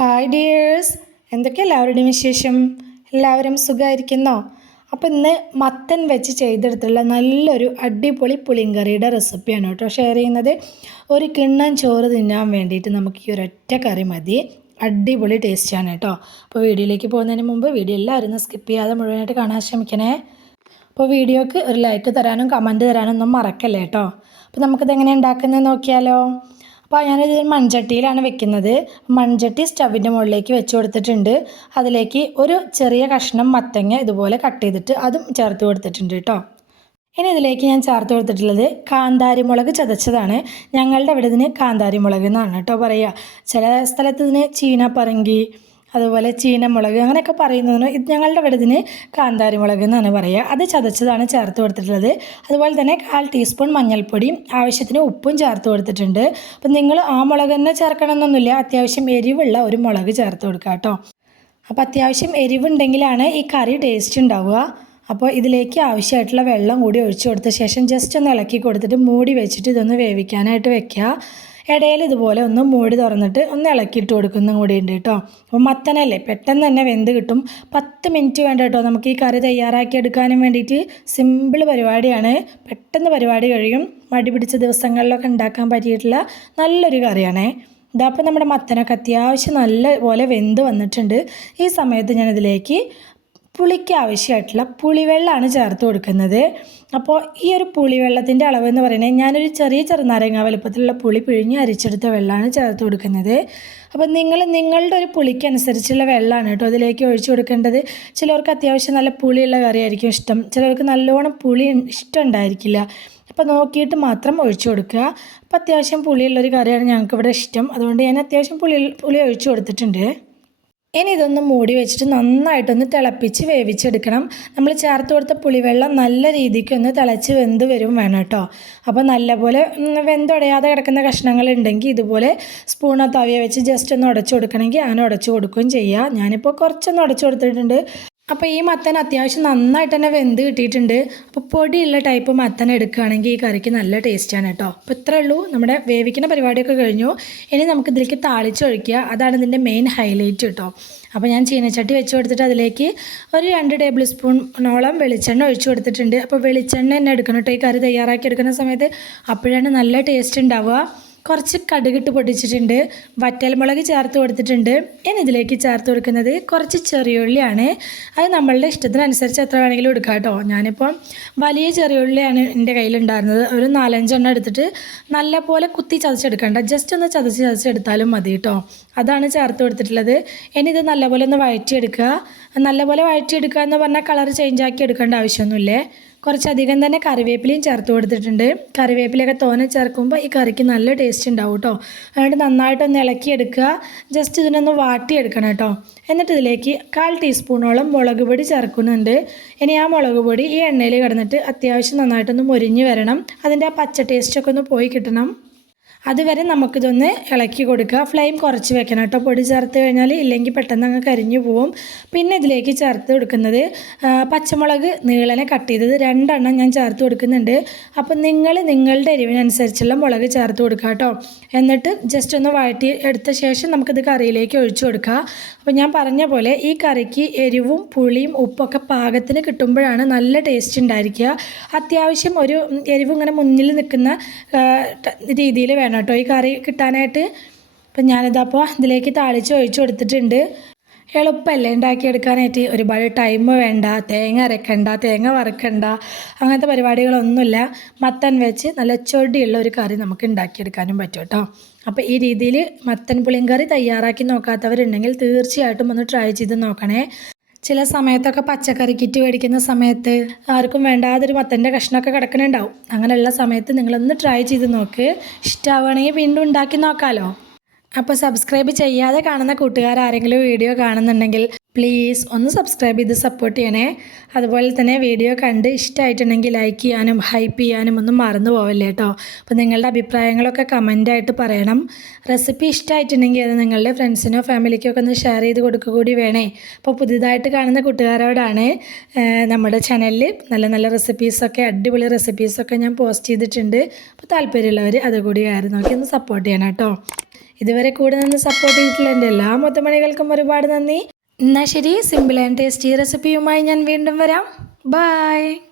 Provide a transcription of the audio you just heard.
Hi dears, എന്തൊക്കെ എല്ലാവരുടെയും വിശേഷം? എല്ലാവരും സുഖമായിരിക്കുന്നോ? അപ്പോൾ ഇന്ന് മത്തൻ വെച്ച് ചെയ്തെടുത്തുള്ള നല്ലൊരു അടിപൊളി പുളിങ്കറിയുടെ റെസിപ്പിയാണ് കേട്ടോ ഷെയർ ചെയ്യുന്നത്. ഒരു കിണ്ണം ചോറ് തിന്നാൻ വേണ്ടിയിട്ട് നമുക്ക് ഈ ഒരൊറ്റ കറി മതി. അടിപൊളി ടേസ്റ്റാണ് കേട്ടോ. അപ്പോൾ വീഡിയോയിലേക്ക് പോകുന്നതിന് മുമ്പ് വീഡിയോ എല്ലാവരും സ്കിപ്പ് ചെയ്യാതെ മുഴുവനായിട്ട് കാണാൻ ശ്രമിക്കണേ. അപ്പോൾ വീഡിയോക്ക് ഒരു ലൈക്ക് തരാനും കമൻറ്റ് തരാനും ഒന്നും മറക്കല്ലേ കേട്ടോ. അപ്പോൾ നമുക്കിത് എങ്ങനെ ഉണ്ടാക്കുന്നത് നോക്കിയാലോ. അപ്പോൾ ഞാനിത് മൺചട്ടിയിലാണ് വെക്കുന്നത്. മൺചട്ടി സ്റ്റവിൻ്റെ മുകളിലേക്ക് വെച്ച് കൊടുത്തിട്ടുണ്ട്. അതിലേക്ക് ഒരു ചെറിയ കഷ്ണം മത്തങ്ങ ഇതുപോലെ കട്ട് ചെയ്തിട്ട് അതും ചേർത്ത് കൊടുത്തിട്ടുണ്ട് കേട്ടോ. ഇനി ഇതിലേക്ക് ഞാൻ ചേർത്ത് കൊടുത്തിട്ടുള്ളത് കാന്താരി മുളക് ചതച്ചതാണ്. ഞങ്ങളുടെ ഇവിടെ ഇതിന് കാന്താരി മുളക് എന്നാണ് കേട്ടോ പറയുക. ചില സ്ഥലത്ത് ഇതിന് ചീനപ്പറങ്കി, അതുപോലെ ചീനമുളക് അങ്ങനെയൊക്കെ പറയുന്നതിന് ഇത് ഞങ്ങളുടെ ഇവിടെ ഇതിന് കാന്താരി മുളക് എന്നാണ് പറയുക. അത് ചതച്ചതാണ് ചേർത്ത് കൊടുത്തിട്ടുള്ളത്. അതുപോലെ തന്നെ 1/4 ടീസ്പൂൺ മഞ്ഞൾപ്പൊടിയും ആവശ്യത്തിന് ഉപ്പും ചേർത്ത് കൊടുത്തിട്ടുണ്ട്. അപ്പം നിങ്ങൾ ആ മുളക് തന്നെ ചേർക്കണമെന്നൊന്നുമില്ല, അത്യാവശ്യം എരിവുള്ള ഒരു മുളക് ചേർത്ത് കൊടുക്കുക കേട്ടോ. അപ്പോൾ അത്യാവശ്യം എരിവുണ്ടെങ്കിലാണ് ഈ കറി ടേസ്റ്റ് ഉണ്ടാവുക. അപ്പോൾ ഇതിലേക്ക് ആവശ്യമായിട്ടുള്ള വെള്ളം കൂടി ഒഴിച്ചു കൊടുത്ത ശേഷം ജസ്റ്റ് ഒന്ന് ഇളക്കി കൊടുത്തിട്ട് മൂടി വെച്ചിട്ട് ഇതൊന്ന് വേവിക്കാനായിട്ട് വെക്കുക. ഇടയിൽ ഇതുപോലെ ഒന്ന് മൂടി തുറന്നിട്ട് ഒന്ന് ഇളക്കിയിട്ട് കൊടുക്കുന്നതും കൂടി ഉണ്ട് കേട്ടോ. അപ്പോൾ മത്തനല്ലേ പെട്ടെന്ന് തന്നെ വെന്ത് കിട്ടും. 10 മിനിറ്റ് വേണ്ട കേട്ടോ നമുക്ക് ഈ കറി തയ്യാറാക്കി എടുക്കാനും വേണ്ടിയിട്ട്. സിമ്പിൾ പരിപാടിയാണ്, പെട്ടെന്ന് പരിപാടി കഴിയും. മടി പിടിച്ച ദിവസങ്ങളിലൊക്കെ ഉണ്ടാക്കാൻ പറ്റിയിട്ടുള്ള നല്ലൊരു കറിയാണേ. ഇതപ്പോൾ നമ്മുടെ മത്തനൊക്കെ അത്യാവശ്യം നല്ല പോലെ വെന്ത് വന്നിട്ടുണ്ട്. ഈ സമയത്ത് ഞാനിതിലേക്ക് പുളിക്ക് ആവശ്യമായിട്ടുള്ള പുളിവെള്ളമാണ് ചേർത്ത് കൊടുക്കുന്നത്. അപ്പോൾ ഈ ഒരു പുളിവെള്ളത്തിൻ്റെ അളവ് എന്ന് പറയുന്നത് ഞാനൊരു ചെറുനാരങ്ങ വലുപ്പത്തിലുള്ള പുളി പിഴിഞ്ഞ് അരിച്ചെടുത്ത വെള്ളമാണ് ചേർത്ത് കൊടുക്കുന്നത്. അപ്പോൾ നിങ്ങളുടെ ഒരു പുളിക്ക് അനുസരിച്ചുള്ള വെള്ളമാണ് കേട്ടോ അതിലേക്ക് ഒഴിച്ചു കൊടുക്കേണ്ടത്. ചിലർക്ക് അത്യാവശ്യം നല്ല പുളിയുള്ള കറിയായിരിക്കും ഇഷ്ടം, ചിലർക്ക് നല്ലോണം പുളി ഇഷ്ടം ഉണ്ടായിരിക്കില്ല. അപ്പോൾ നോക്കിയിട്ട് മാത്രം ഒഴിച്ചു കൊടുക്കുക. അപ്പോൾ അത്യാവശ്യം പുളിയുള്ളൊരു കറിയാണ് ഞങ്ങൾക്കിവിടെ ഇഷ്ടം, അതുകൊണ്ട് ഞാൻ അത്യാവശ്യം പുളി ഒഴിച്ചു കൊടുത്തിട്ടുണ്ട്. ഇനി ഇതൊന്ന് മൂടി വെച്ചിട്ട് നന്നായിട്ടൊന്ന് തിളപ്പിച്ച് വേവിച്ചെടുക്കണം. നമ്മൾ ചേർത്ത് കൊടുത്ത പുളിവെള്ളം നല്ല രീതിക്ക് ഒന്ന് തിളച്ച് വെന്ത് വരും വേണം കേട്ടോ. അപ്പോൾ നല്ലപോലെ വെന്തുടയാതെ കിടക്കുന്ന കഷ്ണങ്ങളുണ്ടെങ്കിൽ ഇതുപോലെ സ്പൂണോ തവിയോ വെച്ച് ജസ്റ്റ് ഒന്ന് ഉടച്ചു കൊടുക്കണമെങ്കിൽ അങ്ങനെ ഉടച്ചു കൊടുക്കുകയും ചെയ്യുക. ഞാനിപ്പോൾ കുറച്ചൊന്ന് ഉടച്ചു കൊടുത്തിട്ടുണ്ട്. അപ്പോൾ ഈ മത്തൻ അത്യാവശ്യം നന്നായിട്ട് തന്നെ വെന്ത് കിട്ടിയിട്ടുണ്ട്. അപ്പോൾ പൊടിയുള്ള ടൈപ്പ് മത്തൻ എടുക്കുകയാണെങ്കിൽ ഈ കറിക്ക് നല്ല ടേസ്റ്റാണ് കേട്ടോ. അപ്പോൾ ഇത്രേ ഉള്ളൂ, നമ്മുടെ വേവിക്കുന്ന പരിപാടിയൊക്കെ കഴിഞ്ഞു. ഇനി നമുക്ക് ഇതിലേക്ക് താളിച്ചൊഴിക്കുക, അതാണ് ഇതിൻ്റെ മെയിൻ ഹൈലൈറ്റ് കേട്ടോ. അപ്പോൾ ഞാൻ ചീനച്ചട്ടി വെച്ച് കൊടുത്തിട്ട് അതിലേക്ക് ഒരു 2 ടേബിൾ സ്പൂണോളം വെളിച്ചെണ്ണ ഒഴിച്ചു കൊടുത്തിട്ടുണ്ട്. അപ്പോൾ വെളിച്ചെണ്ണ തന്നെ എടുക്കണം കേട്ടോ ഈ കറി തയ്യാറാക്കി എടുക്കുന്ന സമയത്ത്, അപ്പോഴാണ് നല്ല ടേസ്റ്റ് ഉണ്ടാവുക. കുറച്ച് കടുകിട്ട് പൊടിച്ചിട്ടുണ്ട്, വറ്റൽമുളക് ചേർത്ത് കൊടുത്തിട്ടുണ്ട്. ഇനി ഇതിലേക്ക് ചേർത്ത് കൊടുക്കുന്നത് കുറച്ച് ചെറിയുള്ളിയാണ്. അത് നമ്മളുടെ ഇഷ്ടത്തിനനുസരിച്ച് എത്ര വേണമെങ്കിലും എടുക്കാം കേട്ടോ. ഞാനിപ്പം വലിയ ചെറിയുള്ളിയാണ് എൻ്റെ കയ്യിലുണ്ടായിരുന്നത്. ഒരു 4-5 എണ്ണം എടുത്തിട്ട് നല്ലപോലെ കുത്തി ചതച്ചെടുക്കണ്ട, ജസ്റ്റ് ഒന്ന് ചതച്ചെടുത്താലും മതി കേട്ടോ. അതാണ് ചേർത്ത് കൊടുത്തിട്ടുള്ളത്. ഇനി ഇത് നല്ലപോലെ ഒന്ന് വഴറ്റിയെടുക്കുക. നല്ലപോലെ വഴറ്റിയെടുക്കുക എന്ന് പറഞ്ഞാൽ കളർ ചേഞ്ച് ആക്കി എടുക്കേണ്ട ആവശ്യമൊന്നുമില്ലേ. കുറച്ചധികം തന്നെ കറിവേപ്പിലയും ചേർത്ത് കൊടുത്തിട്ടുണ്ട്. കറിവേപ്പിലയൊക്കെ തോനെ ചേർക്കുമ്പോൾ ഈ കറിക്ക് നല്ല ടേസ്റ്റ് ഉണ്ടാവും കേട്ടോ. അതുകൊണ്ട് നന്നായിട്ടൊന്ന് ഇളക്കിയെടുക്കുക. ജസ്റ്റ് ഇതിനൊന്ന് വാട്ടിയെടുക്കണം കേട്ടോ. എന്നിട്ട് ഇതിലേക്ക് 1/4 ടീസ്പൂണോളം മുളക് പൊടി ചേർക്കുന്നുണ്ട്. ഇനി ആ മുളക് പൊടി ഈ എണ്ണയിൽ കിടന്നിട്ട് അത്യാവശ്യം നന്നായിട്ടൊന്ന് മൊരിഞ്ഞ് വരണം. അതിൻ്റെ ആ പച്ച ടേസ്റ്റൊക്കെ ഒന്ന് പോയി കിട്ടണം. അതുവരെ നമുക്കിതൊന്ന് ഇളക്കി കൊടുക്കുക. ഫ്ലെയിം കുറച്ച് വെക്കണം കേട്ടോ പൊടി ചേർത്ത് കഴിഞ്ഞാൽ, ഇല്ലെങ്കിൽ പെട്ടെന്ന് അങ്ങ് കരിഞ്ഞു പോവും. പിന്നെ ഇതിലേക്ക് ചേർത്ത് കൊടുക്കുന്നത് പച്ചമുളക് നീളനെ കട്ട് ചെയ്തത് 2 എണ്ണം ഞാൻ ചേർത്ത് കൊടുക്കുന്നുണ്ട്. അപ്പം നിങ്ങളുടെ എരിവിനനുസരിച്ചുള്ള മുളക് ചേർത്ത് കൊടുക്കുക കേട്ടോ. എന്നിട്ട് ജസ്റ്റ് ഒന്ന് വഴറ്റി എടുത്ത ശേഷം നമുക്കിത് കറിയിലേക്ക് ഒഴിച്ചു കൊടുക്കുക. അപ്പോൾ ഞാൻ പറഞ്ഞ പോലെ ഈ കറിക്ക് എരിവും പുളിയും ഉപ്പൊക്കെ പാകത്തിന് കിട്ടുമ്പോഴാണ് നല്ല ടേസ്റ്റ് ഉണ്ടായിരിക്കുക. അത്യാവശ്യം ഒരു എരിവ് ഇങ്ങനെ മുന്നിൽ നിൽക്കുന്ന രീതിയിൽ വേണം കേട്ടോ ഈ കറി കിട്ടാനായിട്ട്. അപ്പം ഞാനിതപ്പോൾ ഇതിലേക്ക് താളിച്ച് ഒഴിച്ചു കൊടുത്തിട്ടുണ്ട്. എളുപ്പമല്ലേ ഉണ്ടാക്കിയെടുക്കാനായിട്ട്, ഒരുപാട് ടൈം വേണ്ട, തേങ്ങ അരക്കണ്ട, തേങ്ങ വറുക്കണ്ട, അങ്ങനത്തെ പരിപാടികളൊന്നുമില്ല. മത്തൻ വെച്ച് നല്ല ചൊടിയുള്ള ഒരു കറി നമുക്ക് ഉണ്ടാക്കിയെടുക്കാനും പറ്റും കേട്ടോ. അപ്പോൾ ഈ രീതിയിൽ മത്തൻ പുളിങ്കറി തയ്യാറാക്കി നോക്കാത്തവരുണ്ടെങ്കിൽ തീർച്ചയായിട്ടും ഒന്ന് ട്രൈ ചെയ്ത് നോക്കണേ. ചില സമയത്തൊക്കെ പച്ചക്കറി കിറ്റ് മേടിക്കുന്ന സമയത്ത് ആർക്കും വേണ്ടാതൊരു മത്തൻ്റെ കഷ്ണമൊക്കെ കിടക്കുന്നുണ്ടാവും. അങ്ങനെയുള്ള സമയത്ത് നിങ്ങളൊന്ന് ട്രൈ ചെയ്ത് നോക്ക്. ഇഷ്ടമാവുകയാണെങ്കിൽ വീണ്ടും ഉണ്ടാക്കി നോക്കാമല്ലോ. അപ്പോൾ സബ്സ്ക്രൈബ് ചെയ്യാതെ കാണുന്ന കൂട്ടുകാർ ആരെങ്കിലും വീഡിയോ കാണുന്നുണ്ടെങ്കിൽ പ്ലീസ് ഒന്ന് സബ്സ്ക്രൈബ് ചെയ്ത് സപ്പോർട്ട് ചെയ്യണേ. അതുപോലെ തന്നെ വീഡിയോ കണ്ട് ഇഷ്ടമായിട്ടുണ്ടെങ്കിൽ ലൈക്ക് ചെയ്യാനും ഹൈപ്പ് ചെയ്യാനും ഒന്നും മറന്നു പോവല്ലേ കേട്ടോ. അപ്പോൾ നിങ്ങളുടെ അഭിപ്രായങ്ങളൊക്കെ കമൻ്റായിട്ട് പറയണം. റെസിപ്പി ഇഷ്ടമായിട്ടുണ്ടെങ്കിൽ അത് നിങ്ങളുടെ ഫ്രണ്ട്സിനോ ഫാമിലിക്കോ ഒക്കെ ഒന്ന് ഷെയർ ചെയ്ത് കൊടുക്കുക കൂടി വേണേ. അപ്പോൾ പുതിയതായിട്ട് കാണുന്ന കൂട്ടുകാരോടാണ്, നമ്മുടെ ചാനലിൽ നല്ല നല്ല റെസിപ്പീസൊക്കെ, അടിപൊളി റെസിപ്പീസൊക്കെ ഞാൻ പോസ്റ്റ് ചെയ്തിട്ടുണ്ട്. അപ്പോൾ താല്പര്യമുള്ളവർ അതുകൂടി കയറി നോക്കി ഒന്ന് സപ്പോർട്ട് ചെയ്യണം കേട്ടോ. ഇതുവരെ കൂടെ നിന്ന് സപ്പോർട്ട് ചെയ്തിട്ടുള്ള എൻ്റെ എല്ലാ മുത്തമണികൾക്കും ഒരുപാട് നന്ദി. എന്നാൽ ശരി, സിമ്പിൾ ആൻഡ് ടേസ്റ്റി റെസിപ്പിയുമായി ഞാൻ വീണ്ടും വരാം. ബൈ.